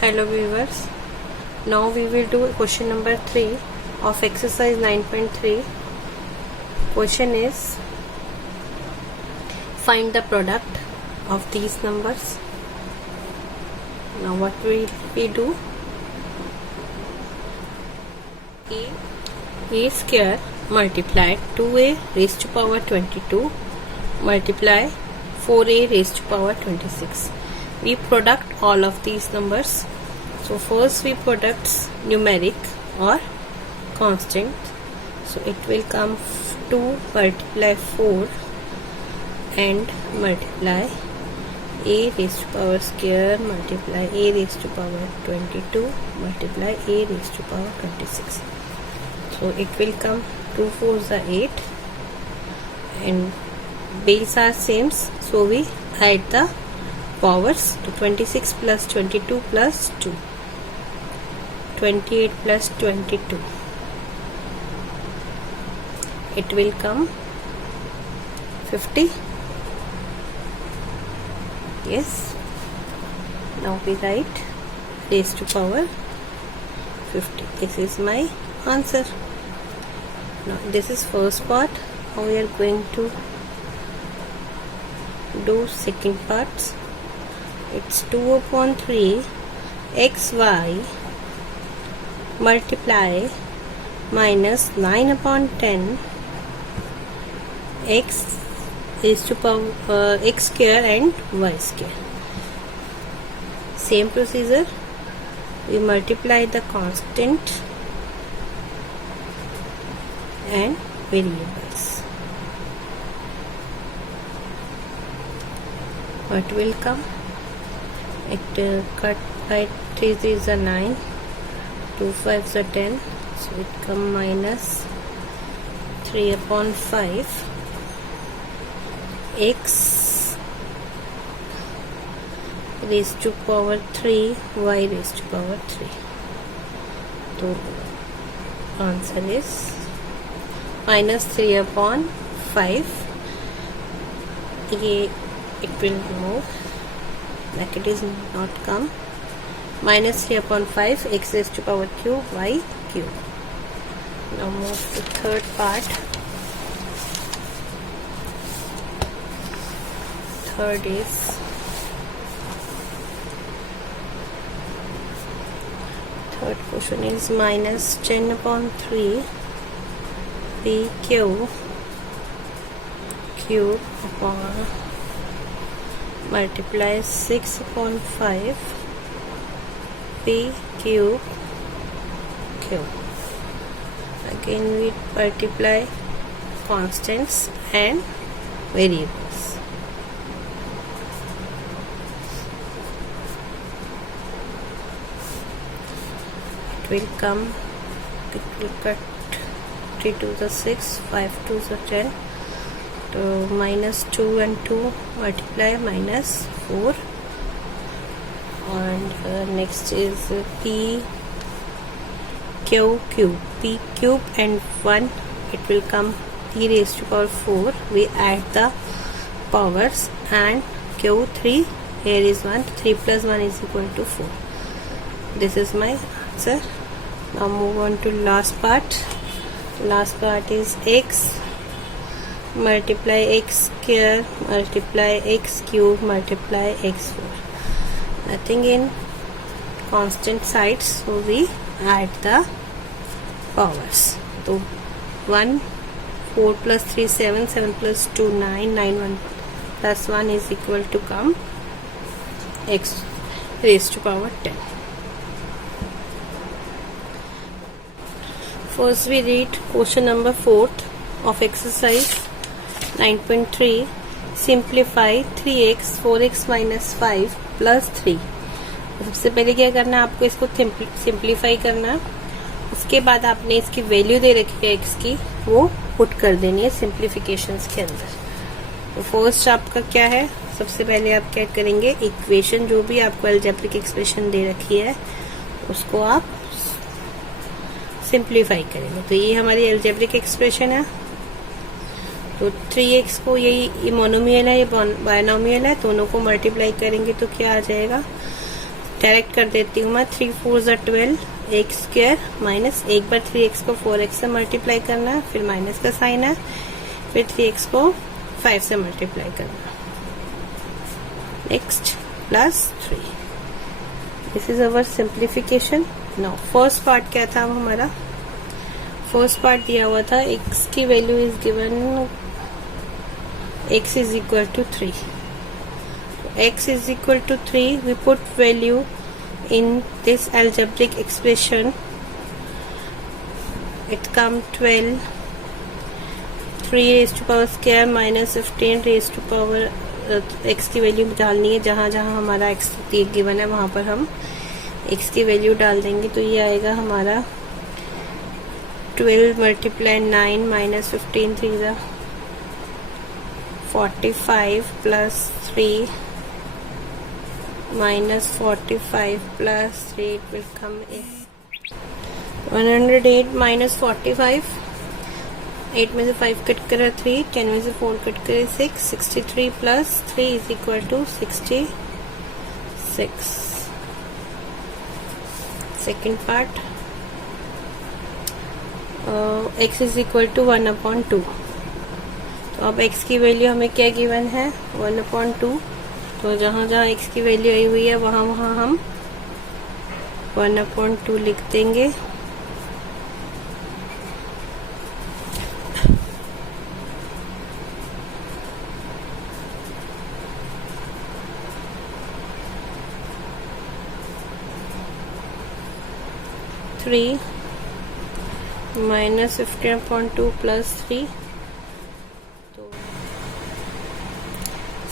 Hello viewers, now we will do question number 3 of exercise 9.3. Question is, find the product of these numbers. Now what will we do? A square multiplied 2a raised to power 22 multiply 4a raised to power 26. We product all of these numbers. So first we product numeric or constant. So it will come 2 multiply 4 and multiply a raised to power square multiply a raised to power 22 multiply a raised to power 26. So it will come 2 4s are 8 and base are same, so we add the powers to 26 plus 22 plus 2, 28 plus 22. It will come 50. Yes. Now we write raised to power 50. This is my answer. Now this is first part. Now we are going to do second parts. It's 2 upon 3 xy multiply minus 9 upon 10 x raised to power x square and y square. Same procedure, we multiply the constant and variables. What will come? It cut by 3 is a 9, 2 5s are 10, so it come minus 3 upon 5 x raised to power 3 y raised to power 3. So answer is minus 3 upon 5. It will remove, like it is not come, minus 3 upon 5 x raised to power cube y cube. Now move to third part. Third is third question is minus 10 upon 3 pq cube upon multiply 6 upon 5 p cube cube. Again we multiply constants and variables. It will come, it will cut 3 to the 6, 5 to the 10, to minus 2 and 2 multiply minus 4, and next is p q cube, p cube and 1, it will come p raised to power 4. We add the powers and q3, here is 1, 3 plus 1 is equal to 4. This is my answer. Now move on to last part. Last part is x multiply x square multiply x cube multiply x4. Nothing in constant sides, so we add the powers. So 1 4 plus 3 7, 7 plus 2 9, 9 1 plus 1 is equal to come x raised to power 10. First we read question number 4 of exercise 9.3. Simplify 3x 4x minus 5 plus 3. सबसे पहले क्या करना है, आपको इसको simplify करना, उसके बाद आपने इसकी वैल्यू दे रखी है x की, वो पुट कर देनी है सिंप्लीफिकेशंस के अंदर. तो फर्स्ट आपका क्या है, सबसे पहले आप क्या करेंगे, इक्वेशन जो भी आपको अलजेब्रिक एक्सप्रेशन दे रखी है उसको आप सिंप्लीफाई करेंगे. तो ये हमारी अलजेब्रिक एक्सप्रेशन है. तो 3x को यही मोनोमियल है, ये बायनोमियल है, दोनों को मल्टीप्लाई करेंगे तो क्या आ जाएगा, डायरेक्ट कर देती हूँ मैं। 3 4 ज़ा 12 एक्स स्क्वायर माइनस एक बार 3x को 4x से मल्टीप्लाई करना है, फिर माइनस का साइन है, फिर 3x को 5 से मल्टीप्लाई करना। Next plus 3। This is our simplification. Now first part क्या था हमारा? फर्स्ट पार्ट दिया हुआ था x की value is given x is equal to 3। x is equal to 3, we put value in this algebraic expression. It come 12 3 raised to power square minus 15 raised to power x की value डालनी है। जहाँ जहाँ हमारा x given है वहाँ पर हम x की वैल्यू डाल देंगे। तो ये आएगा हमारा 12 मल्टीप्लाई 9 माइनस 15 3 ज़ा 45 plus 3 minus 45 plus 3, it will come in 108 minus 45। 8 में से 5 कट करा 3, 10 में से 4 कट करे 6, 63 plus 3 is equal to 66। Second part x is equal to 1/2। तो अब x की वैल्यू हमें क्या गिवन है? 1/2। तो जहाँ जहाँ x की वैल्यू आई हुई है वहाँ वहाँ हम 1/2 लिख देंगे। थ्री माइनस 15/2 प्लस 3,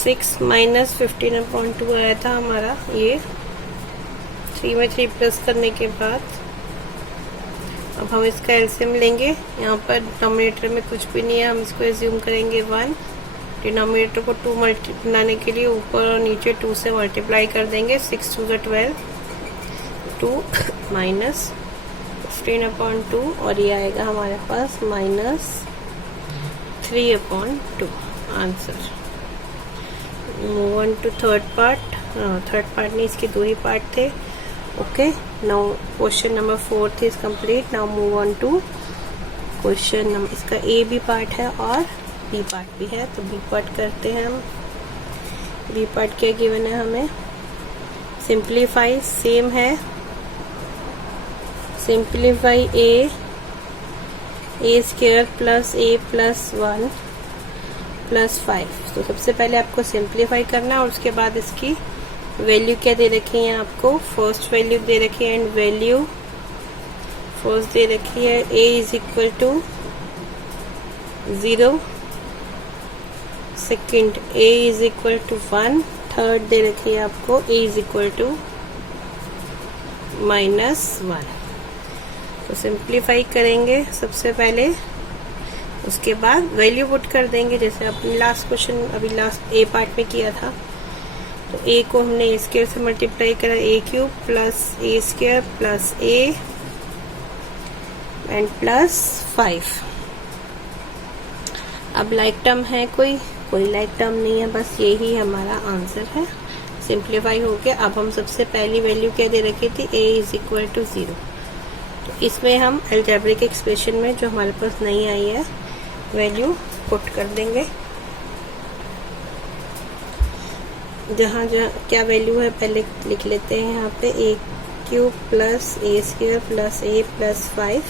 6 माइनस 15/2 आया था हमारा। ये 3 में 3 प्लस करने के बाद अब हम इसका एलसीएम लेंगे। यहाँ पर डिनोमिनेटर में कुछ भी नहीं है, हम इसको एज्यूम करेंगे 1। डिनोमिनेटर को 2 बनाने के लिए ऊपर और नीचे 2 से मल्टीप्लाई कर देंगे। 6 2 ज़ा 12 2 माइनस 15/2 और ये आएगा हमारे पास minus 3/2 answer. Move on to third part. Third part नहीं, इसके 2 ही पार्ट थे। Okay, now question number 4 is complete. Now move on to question number, इसका ए बी पार्ट है और बी पार्ट भी है। तो बी पार्ट करते हैं हम। बी पार्ट क्या गिवन है हमें? सिंप्लीफाई सेम है। Simplify A square plus a plus 1 plus 5। तो सबसे पहले आपको सिंप्लीफाई करना है और उसके बाद इसकी वैल्यू क्या दे रखी है आपको? फर्स्ट वैल्यू दे रखी है एंड वैल्यू फर्स्ट दे रखी है a is equal to 0, second a is equal to 1, third दे रखी है आपको a इज इक्वल टू -1। तो सिंप्लीफाई करेंगे सबसे पहले, उसके बाद वैल्यू पुट कर देंगे जैसे अपने लास्ट क्वेश्चन अभी लास्ट ए पार्ट में किया था। तो ए को हमने ए स्क्वायर से मल्टीप्लाई करा, a³ plus a square plus a and plus 5। अब लाइक टर्म है कोई लाइक टर्म नहीं है, बस यही हमारा आंसर है। सिंप्लीफाई हो गया। अब हम सबसे पहली वैल्यू क्या दे रखी थी? a is equal to 0। तो इसमें हम अलजेब्रिक एक्सप्रेशन में जो हमारे पास नहीं आई है वैल्यू पुट कर देंगे। जहाँ जहाँ क्या वैल्यू है पहले लिख लेते हैं। यहाँ पे a³ plus a square plus a plus 5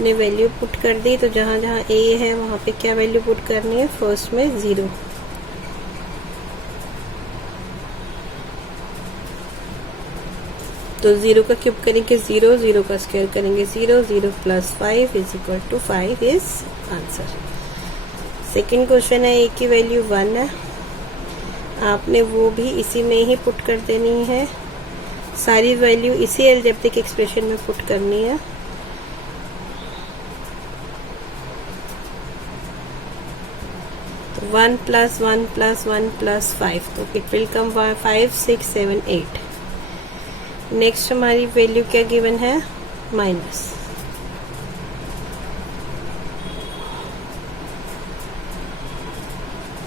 ने वैल्यू पुट कर दी। तो जहाँ जहाँ a है वहाँ पे क्या वैल्यू पुट करनी है? फर्स्ट में 0। तो 0 का क्यूब करेंगे 0, 0 का स्क्वायर करेंगे 0, 0 plus 5 is equal to 5 is answer. Second question है a की वैल्यू 1 है, आपने वो भी इसी में ही पुट कर देनी है। सारी वैल्यू इसी अलजेब्रिक एक्सप्रेशन में पुट करनी है। तो 1 प्लस 1 प्लस 1 प्लस 5, तो इट विल कम 5 6 7 8। नेक्स्ट हमारी वैल्यू क्या गिवन है? Minus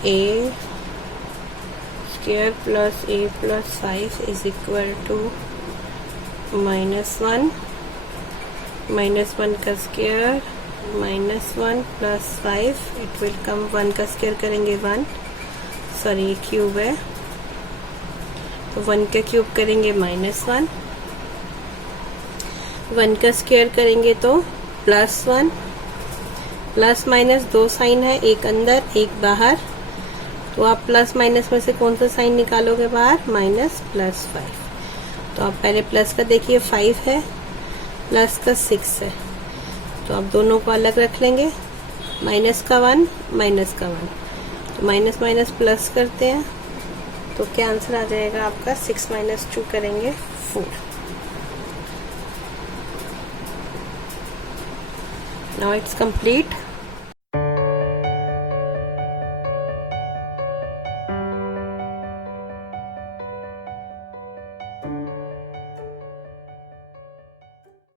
a square plus a plus 5 is equal to -1 -1 का square -1 plus 5 it will come 1 का स्क्वायर करेंगे 1 सॉरी ये क्यूब है तो 1 का क्यूब करेंगे -1 1 का स्क्वायर करेंगे तो +1 प्लस माइनस दो साइन है एक अंदर एक बाहर तो आप प्लस माइनस में से कौन सा साइन निकालोगे बाहर -+5 तो आप पहले प्लस का देखिए 5 है प्लस का 6 है तो आप दोनों को अलग रख लेंगे माइनस का 1 माइनस का 1 तो माइनस माइनस प्लस करते हैं तो क्या आंसर आ जाएगा आपका 6 - 2 करेंगे 4। Now it's complete.